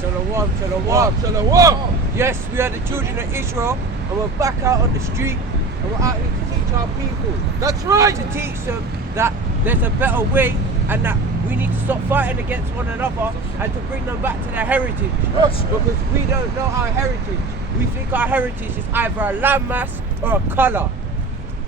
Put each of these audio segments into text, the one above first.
Shalom, shalom. Shalom. Yes, we are the children of Israel, and we're back out on the street, and we're out here to teach our people. That's right. To teach them that there's a better way, and that we need to stop fighting against one another, and to bring them back to their heritage. Yes. Because we don't know our heritage. We think our heritage is either a landmass or a colour.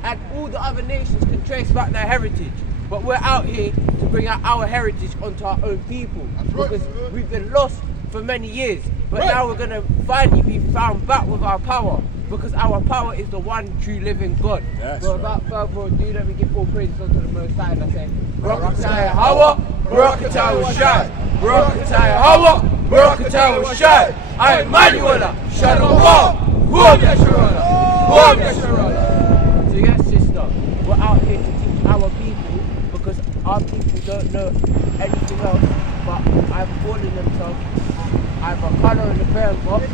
And all the other nations can trace back their heritage. But we're out here to bring out our heritage onto our own people. That's right. Because we've been lost for many years. But Right. now we're going to finally be found back with our power. Because our power is the one true living God. That's so right. without further ado, let me give all praises unto the Most High, and I say, Barakatah Hawa, Barakatah Washai, Barakatah Hawa, Barakatah Washai, I Emmanuel, Shalom, Whom Yasharala, Whom Yasharala. So yes, sister, we're out here to teach our people, because our people don't know anything else but either calling themselves either colour in the prayer box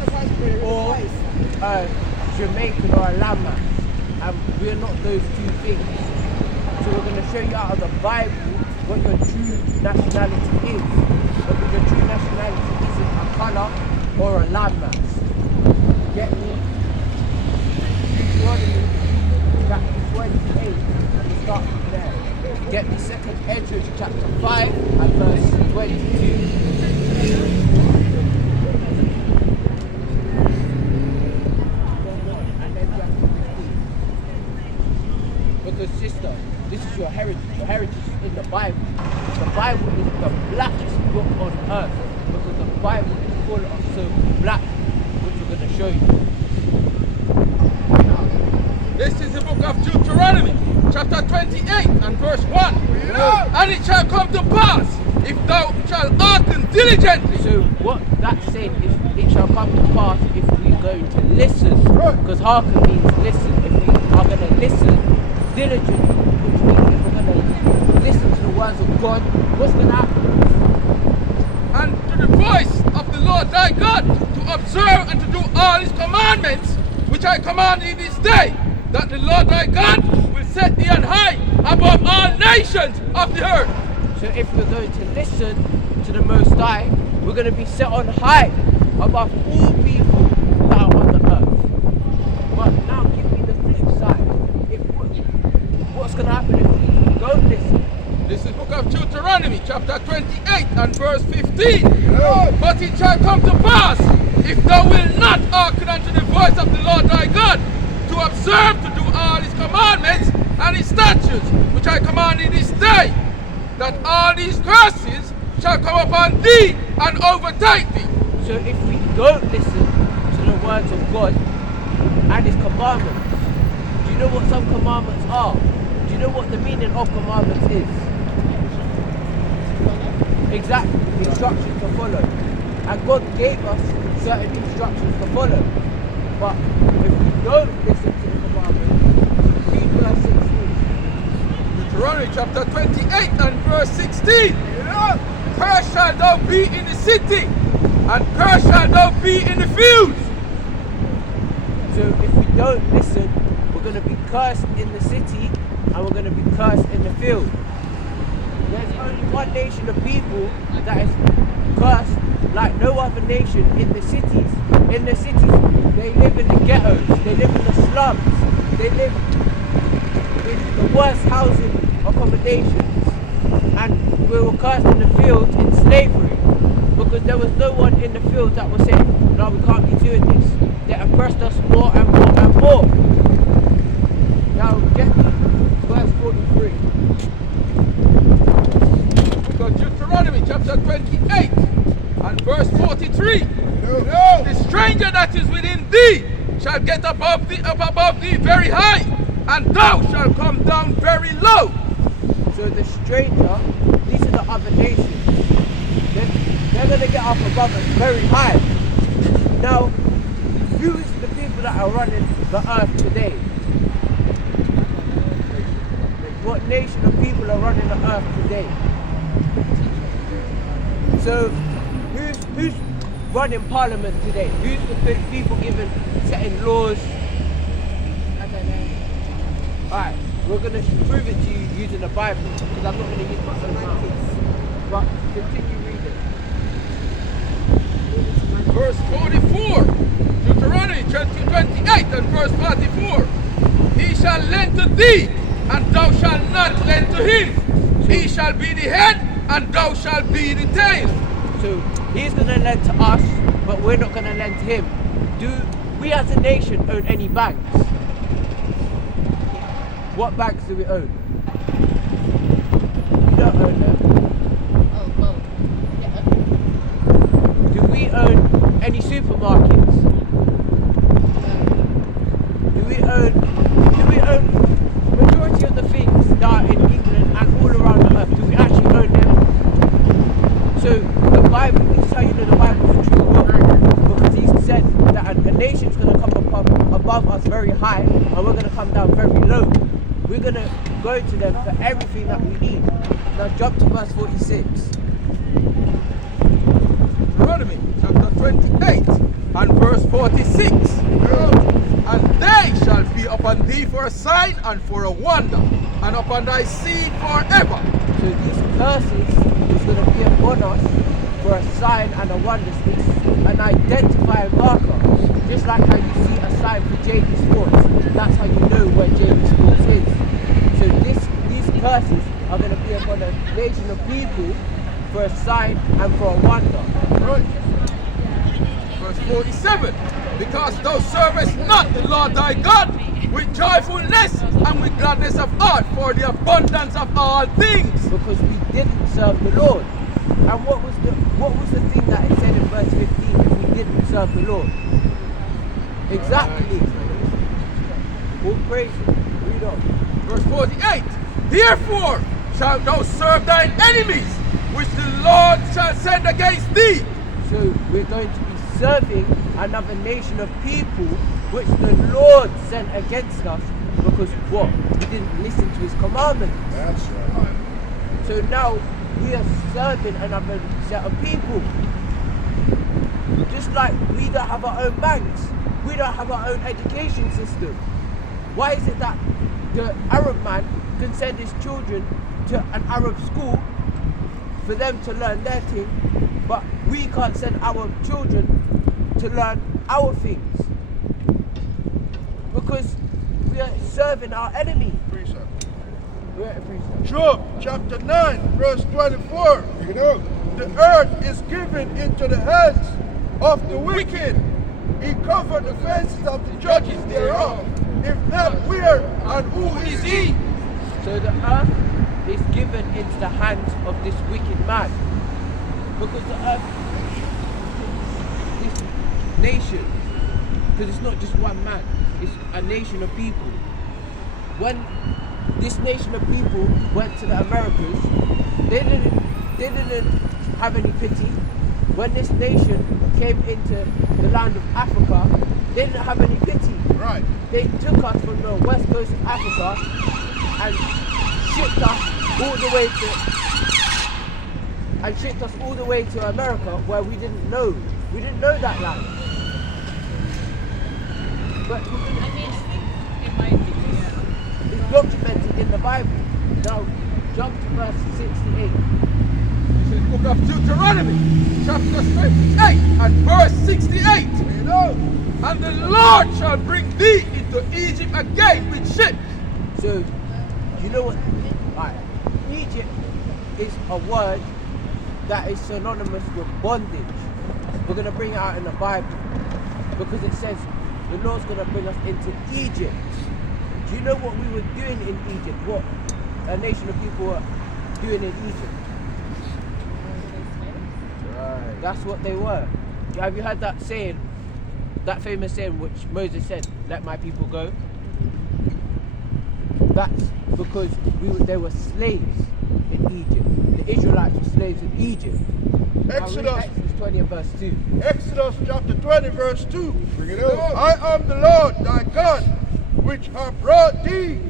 or Jamaican or a landmass, and we're not those two things. So we're going to show you out of the Bible what your true nationality is, because your true nationality isn't a colour or a landmass. Get me? Deuteronomy chapter 28, and we start from there. Get me 2nd Ezra chapter 5 and verse 22. Because sister, this is your heritage. Your heritage is in the Bible. The Bible is the blackest book on earth, because the Bible is full of so black, which we're going to show you. This is the book of Deuteronomy, chapter 28 and verse 1. And it shall come to pass, if thou shalt hearken diligently. So what that's saying is, it shall come to pass if we're going to listen, because hearken means listen. If we are going to listen diligently, which means if we're going to listen to the words of God, what's going to happen? And to the voice of the Lord thy God, to observe and to do all his commandments, which I command thee this day, that the Lord thy God will set thee on high above all nations of the earth. So if we're going to listen to the Most High, we're going to be set on high above all people that are on the earth. But now give me the flip side. What's going to happen if we don't listen? This is book of Deuteronomy, chapter 28 and verse 15. But it shall come to pass, if thou wilt not hearken unto the voice of the Lord thy God, to observe to do all his commandments and his statutes, which I command thee this day, that all these curses shall come upon thee and overtake thee. So if we don't listen to the words of God and his commandments, do you know what some commandments are? Do you know what the meaning of commandments is? Exactly, instructions to follow. And God gave us certain instructions to follow. But if we don't listen to the commandments, read verse 16. Deuteronomy chapter 28 and verse 16. Cursed shalt thou be in the city, and cursed shalt thou be in the fields. So if we don't listen, we're going to be cursed in the city, and we're going to be cursed in the field. There's only one nation of people that is cursed like no other nation in the cities. In the cities, they live in the ghettos, they live in the slums, they live in the worst housing accommodations. And we were cursed in the fields in slavery, because there was no one in the fields that was saying, no, we can't be doing this. They oppressed us more and more and more. Now get verse 43. So Deuteronomy chapter 28 and verse 43. The stranger that is within thee shall get up above thee very high, and thou shalt come down very low. So the stranger, these are the other nations, they're going to get up above us very high. Now, who is the people that are running the earth today? What nation of people are running the earth today? So, who's running parliament today? Who's the people setting laws? I don't know. Alright, we're going to prove it to you using the Bible, because I'm not going to use my own mouth. But continue reading. verse 44. Deuteronomy 28 and verse 44. He shall lend to thee, and thou shalt not lend to him. He shall be the head, and thou shalt be the tail. So he's going to lend to us, but we're not going to lend to him. Do we as a nation own any banks? What banks do we own? We don't own them. Oh, well, yeah. Do we own any supermarkets? Do we own majority of the things that are in England and all around the earth? Do we actually own them? So the Bible, this is how you know the Bible is a true book, because he said that a nation's going to come above us very high, and we're going to come down very low. We're going to go to them for everything that we need. Now jump to verse 46. Deuteronomy chapter 28 and verse 46. And they shall be upon thee for a sign and for a wonder, and upon thy seed forever. So these curses is going to be upon us for a sign and a wonder. It's an identifying marker. Just like how you see a sign for JD Sports, that's how you know where JD Sports is. So these curses are going to be upon a nation of people for a sign and for a wonder. Right. Verse 47. Because thou servest not the Lord thy God with joyfulness and with gladness of heart for the abundance of all things. Because we didn't serve the Lord. And what was the thing that it said in verse 15 if we didn't serve the Lord? Exactly. All praise. Read on. Verse 48. Therefore shalt thou serve thine enemies, which the Lord shall send against thee. So we're going to be serving another nation of people which the Lord sent against us because what? We didn't listen to his commandments. That's right. So now we are serving another set of people. Just like we don't have our own banks, we don't have our own education system. Why is it that the Arab man can send his children to an Arab school for them to learn their thing, but we can't send our children to learn our things? Because we are serving our enemy. Precept. We're at a precept. Job chapter 9, verse 24. The earth is given into the hands of the wicked. He covered the faces of the judges thereof. If not, where and who is he? So the earth is given into the hands of this wicked man. Because the earth, this nation, because it's not just one man, it's a nation of people. When this nation of people went to the Americas, they didn't have any pity. When this nation came into the land of Africa, they didn't have any pity. Right. They took us from the west coast of Africa and shipped us all the way to America, where we didn't know that land. But I mean, in my opinion, it's documented in the Bible. Now jump to verse 68. This is the book of Deuteronomy, chapter 28 and verse 68. And the Lord shall bring thee into Egypt again with ships. So, you know what? Alright, Egypt is a word that is synonymous with bondage. We're going to bring it out in the Bible because it says the Lord's going to bring us into Egypt. Do you know what we were doing in Egypt? What a nation of people were doing in Egypt? Right. That's what they were. Have you heard that saying? That famous saying which Moses said, "Let my people go." That's because they were slaves in Egypt. The Israelites were slaves in Egypt. Exodus. Exodus 20 and verse 2. Exodus chapter 20, verse 2. Bring it out. I am the Lord thy God, which have brought thee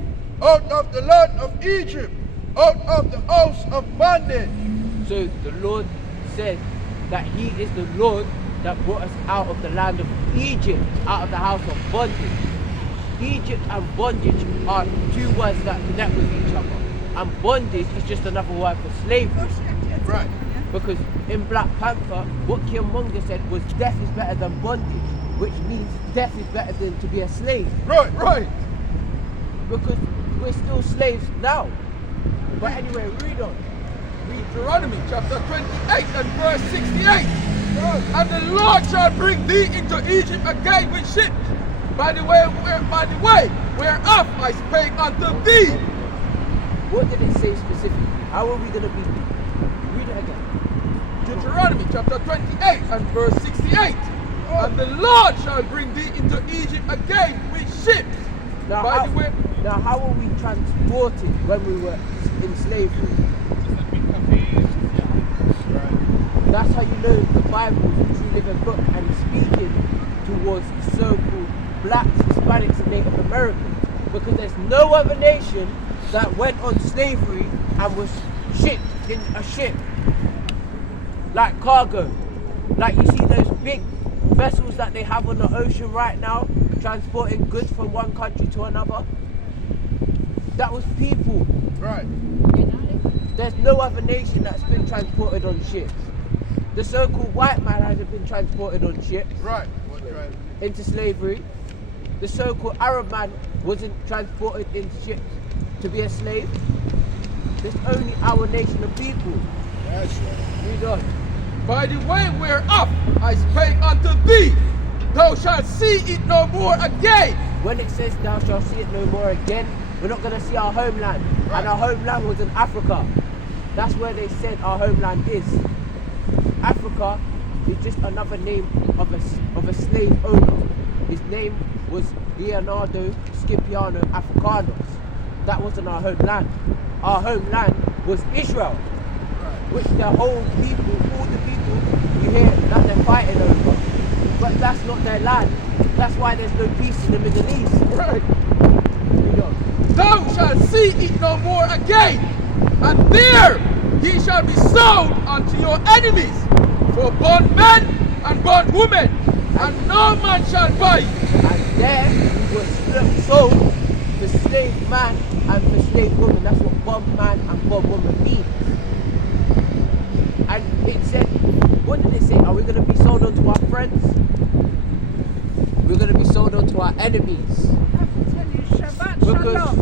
out of the land of Egypt, out of the house of bondage. So the Lord said that he is the Lord that brought us out of the land of Egypt, out of the house of bondage. Egypt and bondage are two words that connect with each other. And bondage is just another word for slavery. Right. Because in Black Panther, what Killmonger said was death is better than bondage, which means death is better than to be a slave. Right. Because we're still slaves now. But anyway, read on. Deuteronomy chapter 28 and verse 68. And the Lord shall bring thee into Egypt again with ships. By the way whereof I spake unto thee. What did it say specifically? How are we going to be? Read it again. Deuteronomy chapter 28 and verse 68. And the Lord shall bring thee into Egypt again with ships. Now, how were we transported when we were in slavery? That's how you know the Bible is a true living book and speaking towards so-called blacks, Hispanics, and Native Americans. Because there's no other nation that went on slavery and was shipped in a ship. Like cargo. Like you see those big vessels that they have on the ocean right now, transporting goods from one country to another. That was people. Right. There's no other nation that's been transported on ships. The so-called white man hasn't been transported on ships Right. into slavery. The so-called Arab man wasn't transported in ships to be a slave. There's only our nation of people. That's right. Read on. By the way whereof I spake unto thee, thou shalt see it no more again. When it says thou shalt see it no more again, we're not going to see our homeland. Right. And our homeland was in Africa. That's where they said our homeland is. Africa is just another name of a slave owner. His name was Leonardo Scipiano Africanus. That wasn't our homeland. Our homeland was Israel, which the whole people, all the people you hear that they're fighting over. But that's not their land. That's why there's no peace in the Middle East. Right. Read on. Thou shalt see it no more again, and there ye shall be sold unto your enemies for bondmen and bondwomen, and no man shall buy you. And there we were sold for slave man and for slave woman. That's what bond man and bond woman means. And it said, what did it say? Are we going to be sold on to our friends? We're going to be sold on to our enemies. Because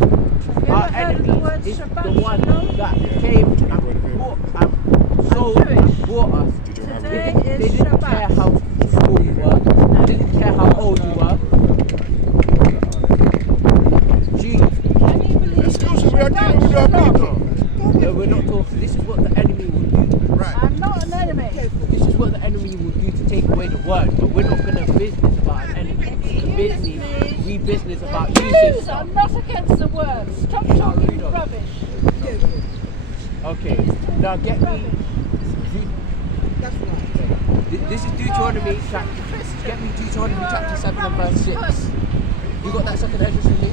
our enemy is the one that came and bought and sold and bought us. Today They is didn't care how small you were. They didn't care how old you were. Gee, Excuse me, we are dealing with our people. no, we're not talking. This is what the enemy will do. Right. I'm not an enemy. This is what the enemy will do to take away the word. But we're not going to business about an enemy. We business about using Jews stuff. are not against the word. Stop talking read on. rubbish. Okay, now get me. This is Deuteronomy chapter. Get me Deuteronomy chapter 7 and verse 6. You got that second address for me?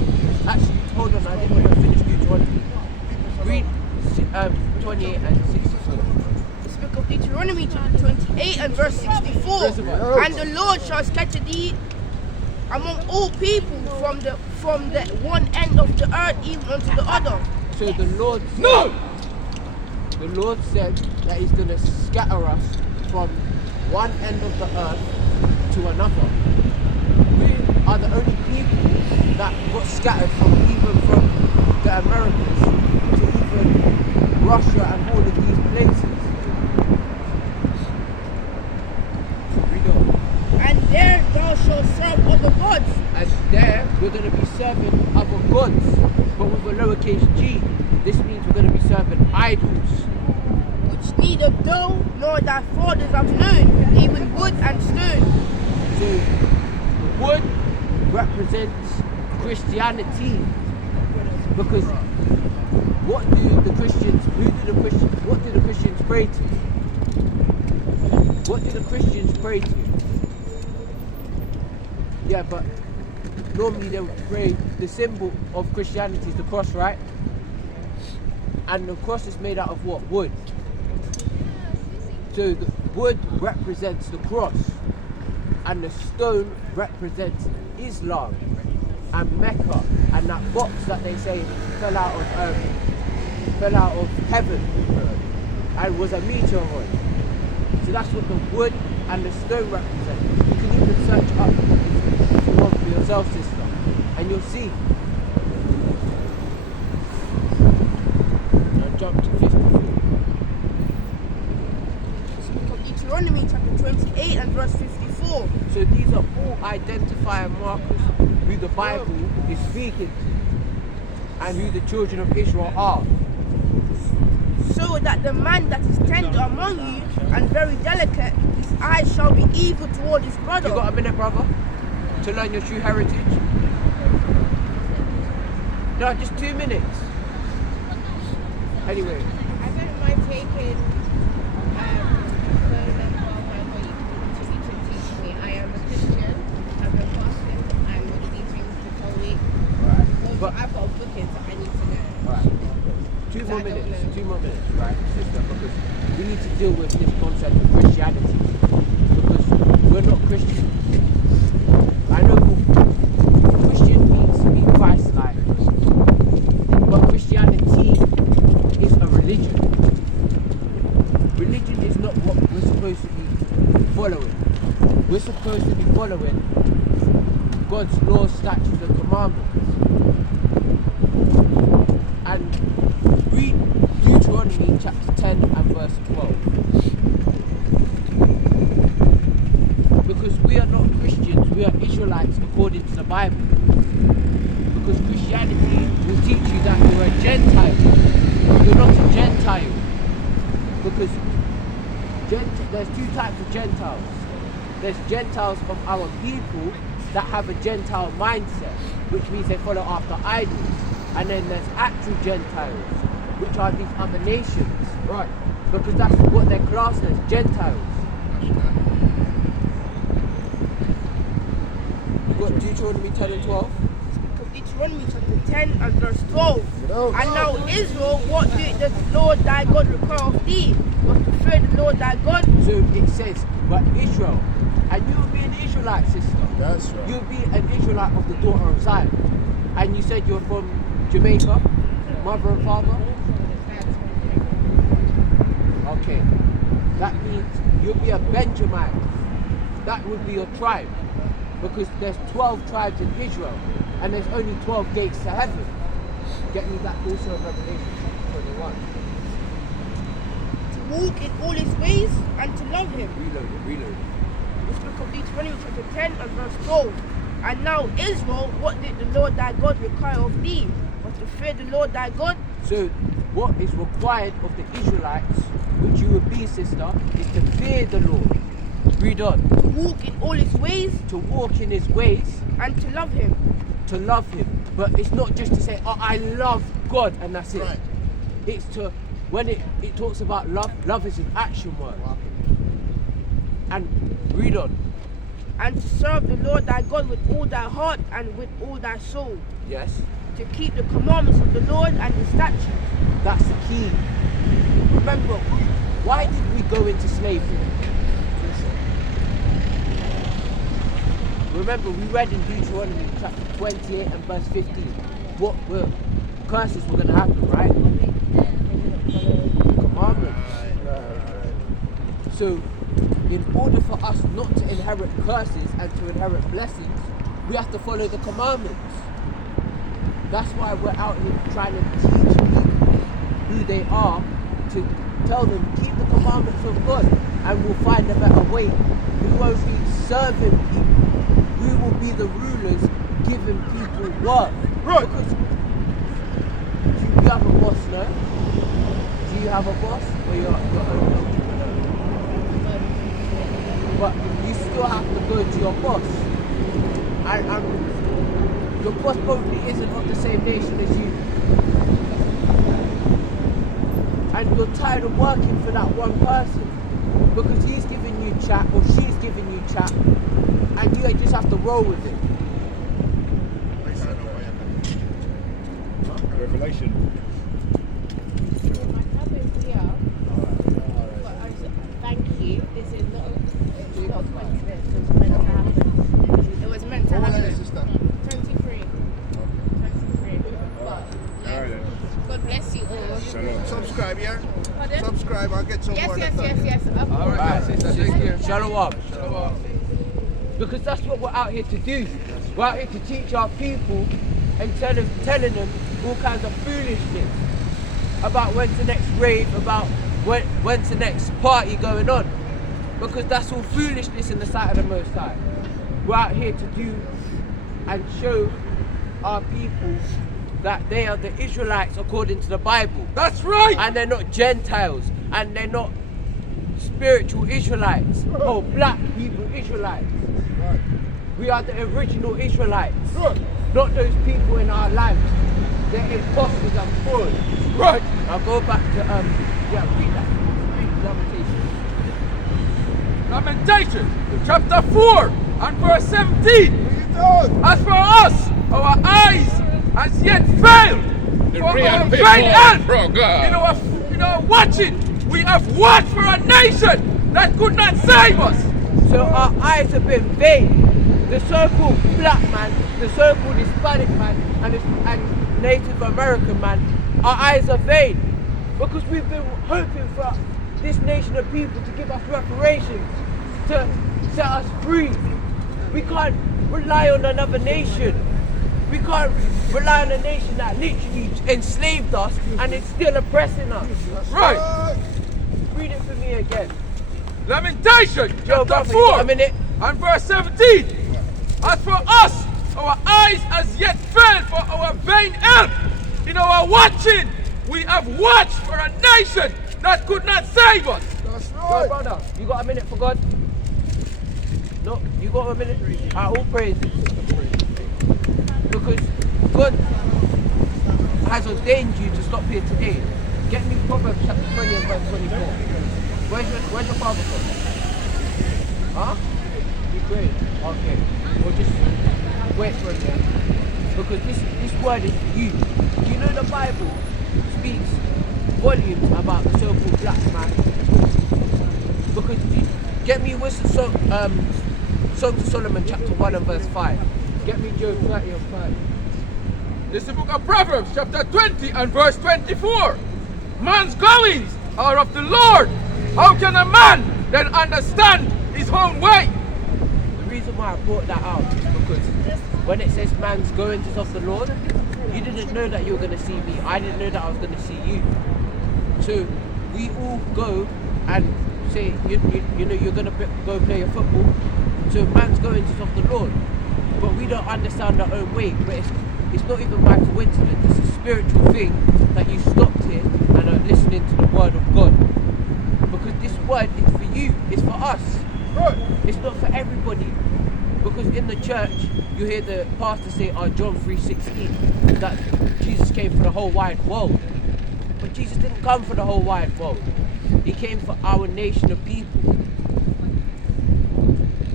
Actually, hold on, I didn't want to finish Deuteronomy. Read 28 and 64. This book of Deuteronomy chapter 28 and verse 64. And the Lord shall scatter thee among all people from the one end of the earth even unto the other. So the Lord said, No! The Lord said that He's going to scatter us from one end of the earth to another. We are the only people that got scattered from the Americas to even Russia and all of these places. Read on. And there thou shalt serve other gods. And there we're going to be serving other gods, but with a lowercase g. This means we're going to be serving idols. Which neither thou nor thy fathers have known, even wood and stone. So wood represents Christianity, because what do the Christians pray to? What do the Christians pray to? Yeah, but normally they would pray, the symbol of Christianity is the cross, right? And the cross is made out of what? Wood. So the wood represents the cross, and the stone represents Islam and Mecca, and that box that they say fell out of heaven and was a meteoroid. So that's what the wood and the stone represent. You can even search up if you want for yourself, sister, and you'll see. Now jump to 54. It's the book of Deuteronomy chapter 28 and verse 54. So these are all identifying markers who the Bible is speaking to and who the children of Israel are. So that the man that is tender among you and very delicate, his eyes shall be evil toward his brother. You got a minute, brother, to learn your true heritage? No, just 2 minutes. Anyway. I don't mind taking phone number wherever you continue to teach me. I am a Christian, I've been fasting, and we're teaching the whole week. So But- I've got bookings that I need to know. Alright. 2 I more don't minutes, know. 2 more minutes, right, sister, because we need to deal with this concept of Christianity. Because we're not Christians. I know Christian means to be Christ-like. But Christianity is a religion. Religion is not what we're supposed to be following. We're supposed to be following God's laws, statutes, and commandments. And read Deuteronomy chapter 10 and verse 12. Because we are not Christians, we are Israelites according to the Bible. Because Christianity will teach you that you're a Gentile. You're not a Gentile. Because there's 2 types of Gentiles. There's Gentiles of our people that have a Gentile mindset, which means they follow after idols. And then there's actual Gentiles, which are these other nations. Right. Because that's what they're classed as, Gentiles. You got Deuteronomy 10 and 12? Deuteronomy chapter 10 and verse 12. And now Israel, what did the Lord thy God require of thee? Was to fear the Lord thy God. So it says, but Israel, and you will be an Israelite, sister. That's right. You'll be an Israelite of the daughter of Zion. And you said you're from Jamaica, mother and father? Okay. That means you'll be a Benjamite. That would be your tribe. Because there's 12 tribes in Israel. And there's only 12 gates to heaven. Get me that also in Revelation 21. To walk in all his ways and to love him. Reload it. This book of Deuteronomy chapter 10 and verse 12. And now Israel, what did the Lord thy God require of thee? Was to fear the Lord thy God. So what is required of the Israelites, which you would be, sister, is to fear the Lord. Read on. To walk in all his ways To walk in his ways, and to love him. to love him. But it's not just to say, oh, I love God and that's it. Right. It's to, when it talks about love, love is an action word. And read on. And to serve the Lord thy God with all thy heart and with all thy soul. Yes, To keep the commandments of the Lord and his statutes. that's the key. Remember, why did we go into slavery? Remember, we read in Deuteronomy chapter 28 and verse 15 what curses were going to happen, right? Commandments. So, in order for us not to inherit curses and to inherit blessings, we have to follow the commandments. That's why we're out here trying to teach people who they are, to tell them, keep the commandments of God and we'll find a better way. We won't be serving people. We will be the rulers giving people work. Right. Because do you have a boss, no? Do you have a boss or you're your own entrepreneur? But you still have to go to your boss. And your boss probably isn't of the same nation as you. And you're tired of working for that one person because he's giving you chat or she's giving you chat and you just have to roll with it. Revelation. My club is here. But thank you. This is not a coincidence. It was meant to happen. It was meant to happen. 23. But God bless you all. Subscribe, yeah? Pardon? Subscribe, I'll get some more. Yes. Of All right, sister, take care. Shalom. Because that's what we're out here to do. We're out here to teach our people and telling them all kinds of foolishness about when's the next rave, about when's the next party going on. Because that's all foolishness in the sight of the Most High. We're out here to do and show our people that they are the Israelites according to the Bible. That's right. And they're not Gentiles, and they're not spiritual Israelites or black people Israelites. We are the original Israelites, not those people in our land. They're imposters and frauds. Right. I'll go back to read that. Read Lamentation, chapter 4 and verse 17. As for us, our eyes as yet failed. For our great help in our watching, we have watched for a nation that could not save us. So our eyes have been vain. The so-called black man, the so-called Hispanic man, and Native American man, our eyes are vain. Because we've been hoping for this nation of people to give us reparations, to set us free. We can't rely on another nation. We can't rely on a nation that literally enslaved us and is still oppressing us. Right. Read it for me again. Lamentation, Joe, chapter brother, you got 4 a minute? and verse 17. As for us, our eyes as yet failed for our vain help. In our watching, we have watched for a nation that could not save us. That's Joe, right. brother, you got a minute for God? No, you got a minute? All praise. Because God has ordained you to stop here today. Get me Proverbs chapter 20 and verse 24. Where's your father from? Huh? Ukraine. Okay. We'll just wait for a minute. Because this word is for you. You know the Bible speaks volumes about the so-called black man. Because get me Songs of Solomon chapter 1 and verse 5. Get me Job 30 and 5. This is the book of Proverbs, chapter 20 and verse 24. Man's goings are of the Lord. How can a man then understand his own way? The reason why I brought that out is because when it says man's goings is of the Lord, you didn't know that you were going to see me. I didn't know that I was going to see you. So we all go and say, you know, you're going to go play your football. So man's goings is of the Lord. But we don't understand our own way. But it's not even by coincidence. It's a spiritual thing that you stopped here and are listening to the word of God. Because this word is for you. It's for us. It's not for everybody. Because in the church, you hear the pastor say, John 3:16, that Jesus came for the whole wide world. But Jesus didn't come for the whole wide world. He came for our nation of people.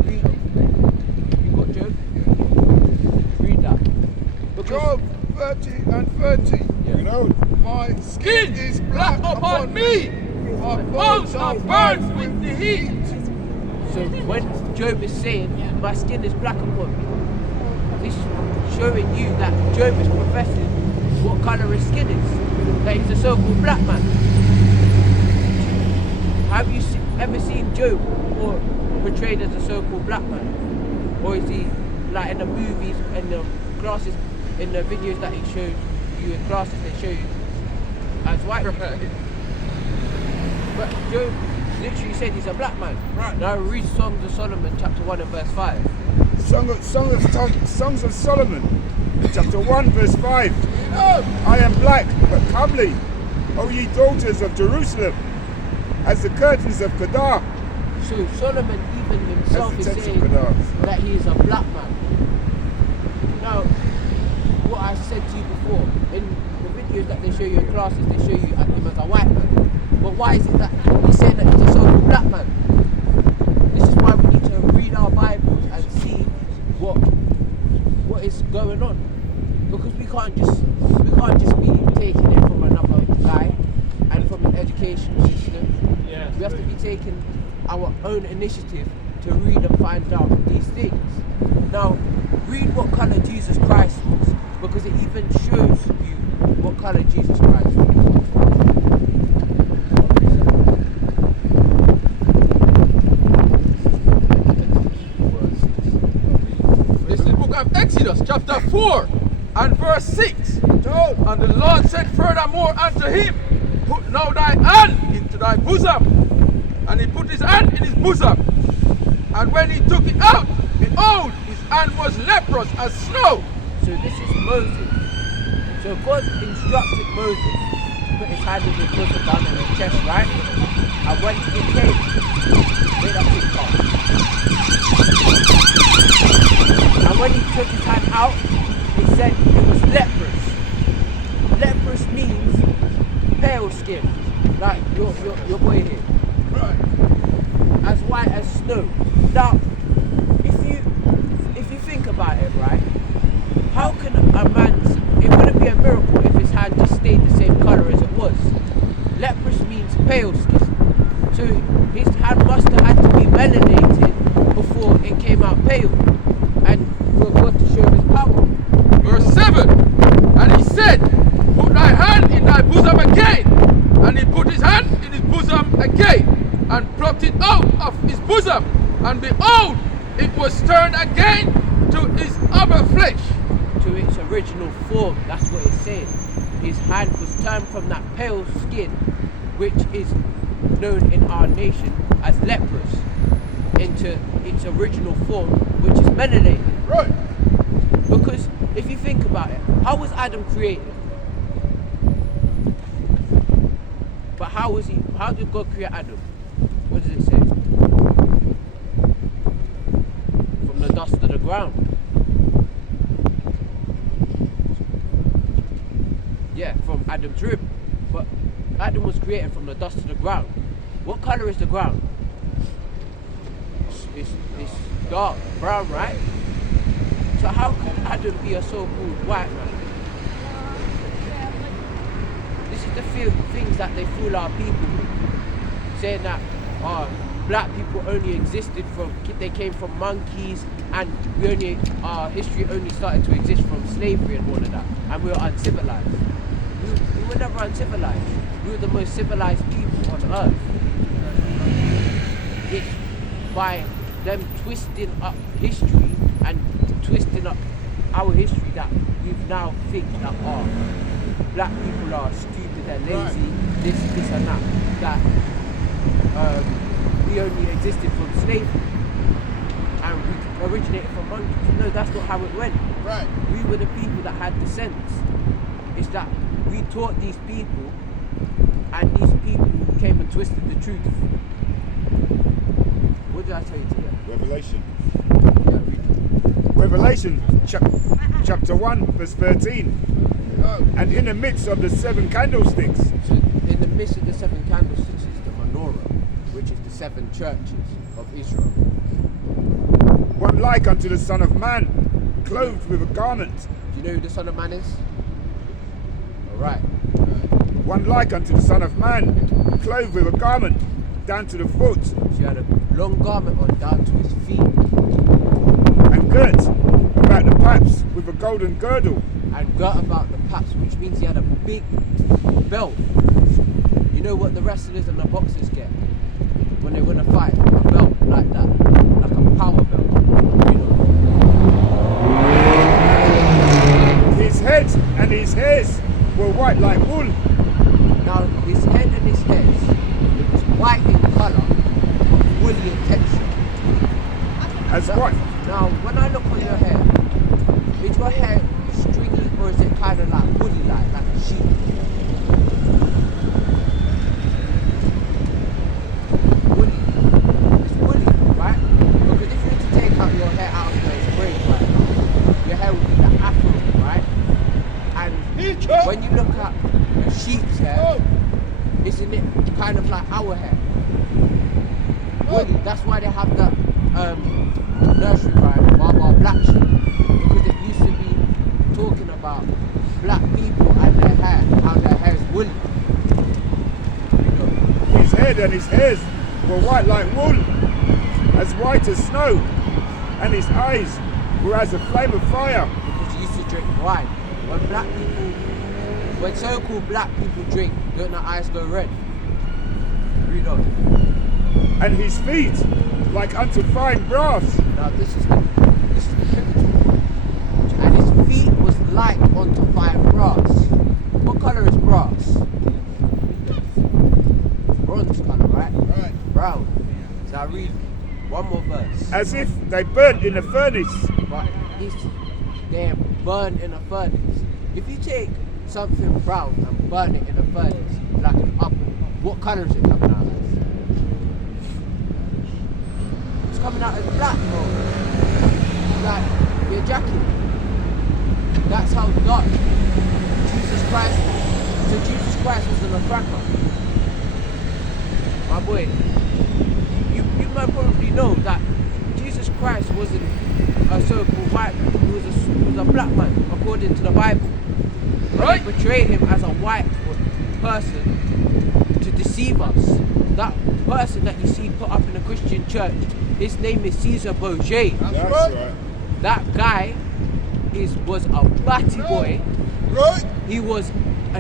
Read. You got Job? Read that. Because Job 30 and 30. Yeah. You know, my skin is black upon me. My Bones are burned with the heat. so when Job is saying, my skin is black upon me, this is showing you that Job is professing what colour his skin is. That he's a so-called black man. Have you ever seen Job or portrayed as a so-called black man? Or is he like in the movies and the classes, in the videos that he shows you in classes, they show you as white people? But Job literally said he's a black man. Right. Now read Songs of Solomon chapter 1 and verse 5. Songs of Solomon, chapter 1, verse 5. I am black, but comely, O ye daughters of Jerusalem, as the curtains of Kedar. So Solomon even himself As is the text of saying Kedar. that he is a black man. Now, what I said to you before, in the videos that they show you in classes, they show you him as a white man. But why is it that he's saying that he's a so-called black man? This is why we need to read our Bibles and see what is going on. Because we can't just be taking it from another guy and from an education system. Yes. We have to be taking our own initiative to read and find out these things. Now, read what colour Jesus Christ was, because it even shows you what colour Jesus Christ was. of Exodus chapter 4 and verse 6. And the Lord said furthermore unto him, put now thy hand into thy bosom. And he put his hand in his bosom. And when he took it out, behold, his hand was leprous as snow. So this is Moses. So God instructed Moses to put his hand in his bosom down in his chest, right? And when he came, made up his palm. And when he took his hand out, he said it was leprous. Leprous means pale skin, like your boy here. Right. As white as snow. Now, if you think about it, right? How can a man's, it wouldn't be a miracle if his hand just stayed the same color as it was. Leprous means pale skin. So his hand must have had to be melanated before it came out pale. And for God to show his power. Verse 7. And he said, put thy hand in thy bosom again. And he put his hand in his bosom again, and plucked it out of his bosom. And behold, it was turned again to his other flesh. To its original form, that's what it's saying. His hand was turned from that pale skin, which is known in our nation as leprous, into its original form, which is melanated. Right. Because if you think about it, how was Adam created? But how did God create Adam? What does it say? From the dust of the ground. Yeah, from Adam's rib. But Adam was created from the dust of the ground. What color is the ground? It's dark brown, right? So how can Adam be a so-called white man? This is the things that they fool our people with, saying that black people only existed they came from monkeys, and our history only started to exist from slavery and all of that, and we were uncivilized. We were never uncivilized. We were the most civilized people on earth. It's by them twisting up history and twisting up our history that we've now think that black people are stupid and lazy, this and that we only existed from slavery and we originated from monkeys. No, that's not how it went. Right. We were the people that had the sense. It's that we taught these people, and these people came and twisted the truth. What did I tell you today? Revelation. Yeah, read it. Revelation chapter 1 verse 13. And in the midst of the 7 candlesticks. So in the midst of the 7 candlesticks is the menorah, which is the 7 churches of Israel. One like unto the Son of Man, clothed with a garment. Do you know who the Son of Man is? Alright. One like unto the Son of Man, clothed with a garment down to the foot. So he had a long garment on down to his feet. And girt about the paps with a golden girdle. And girt about the paps, which means he had a big belt. You know what the wrestlers and the boxers get when they win a fight? A belt like that, like a power belt. You know. His head and his hairs were white like wool. Now his head and his hairs, it was white in colour, but woolly in texture. As what? Now when I look on your hair, is your hair stringy or is it kind of like woolly, like a sheep? Woolly. It's woolly, right? Because if you were to take out your hair out of those braids right now, your hair would be the afro, right? And when you look at a sheep's hair, isn't it kind of like our hair? Woolly. That's why they have that nursery rhyme, Baba Black Sheep, because it used to be talking about black people and their hair, how their hair is woolly. You know. His head and his hairs were white like wool, as white as snow, and his eyes were as a flame of fire. Because he used to drink wine. When so-called black people drink, don't their eyes go red? Read on. And his feet like unto fine brass. Now this is the pivotal point. light onto fire brass. What colour is brass? Bronze colour, right? Right. Brown. So I read one more verse. As if they burnt in a furnace. But they're burned in a furnace. If you take something brown and burn it in a furnace, like an oven, what colour is it coming out as? It's coming out as black, bro. Like your jacket. That's how dark Jesus Christ was. So Jesus Christ wasn't a cracker. My boy, you might probably know that Jesus Christ wasn't a so-called white man. He was a black man, according to the Bible. Right? They portrayed him as a white person to deceive us. That person that you see put up in a Christian church, his name is Caesar Borgia. That's right. That guy was a batty boy. Right. He was